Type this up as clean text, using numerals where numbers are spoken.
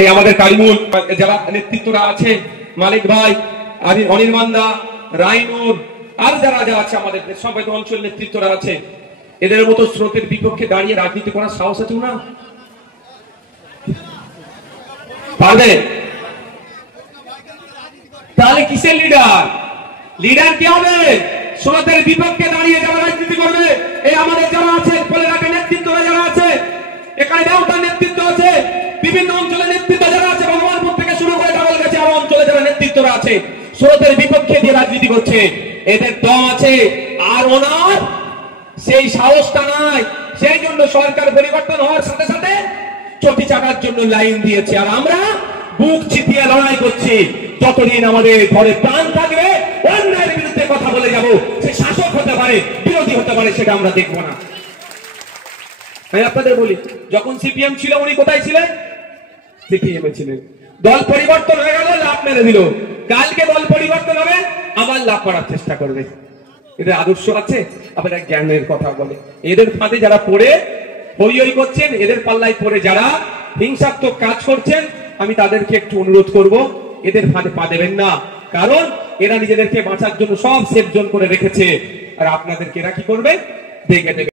এই আমাদের কারিমুল যারা নেতৃত্বরা আছে, মালিক ভাই, অনির্বাণ দা, রাইনুর, আর যারা যারা আছে আমাদের সবাই অঞ্চল নেতৃত্বরা আছে, এদের মতো স্রোতের বিপক্ষে দাঁড়িয়ে রাজনীতি করার সাহস আছে না? পারবে? তাহলে কিসের লিডার? লিডার কি হবে? স্রোতের বিপক্ষে দাঁড়িয়ে যারা রাজনীতি করবে, এই আমাদের যারা আছে পোলেরাটের নেতৃত্বরা যারা আছে, এখানে দেওতার নেতৃত্ব আছে, বিভিন্ন অঞ্চলের নেতৃত্ব যারা আছে, ভগবানপুর থেকে শুরু করে ডাবলগাছি আরো অঞ্চলে যারা নেতৃত্বরা আছে, স্রোতের বিপক্ষে দিয়ে রাজনীতি করছে, এদের দম আছে। আর ওনার সেই সাহসটা নাই, সেই জন্য সরকার পরিবর্তন হওয়ার সাথে সাথে চটি চাটার জন্য লাইন দিয়েছে। আর আমরা বুক চিতিয়ে লড়াই করছি। যতদিন আমাদের ঘরে প্রাণ থাকবে অন্যায়ের বিরুদ্ধে কথা বলে যাব। সে শাসক হতে পারে, বিরোধী হতে পারে, সেটা আমরা দেখবো না। আমি আপনাদের বলি, যখন সিপিএম ছিল উনি কোথায় ছিলেন? সিপিএম এ ছিলেন। দল পরিবর্তন হয়ে গেল, লাভ মেরে দিল। কালকে দল পরিবর্তন হবে, আবার লাভ করার চেষ্টা করবে। এদের আদর্শ আছে, আবার জ্ঞানের কথা বলে। এদের ফাঁদে যারা পড়ে হই হই করছেন, এদের পাল্লায় পড়ে যারা হিংসাত্মক কাজ করছেন, আমি তাদেরকে একটু অনুরোধ করব, এদের ফাঁদে পা দেবেন না। কারণ এরা নিজেদেরকে বাঁচার জন্য সব সেফ জোন করে রেখেছে, আর আপনাদেরকে এরা কি করবে? দেখে দেবে।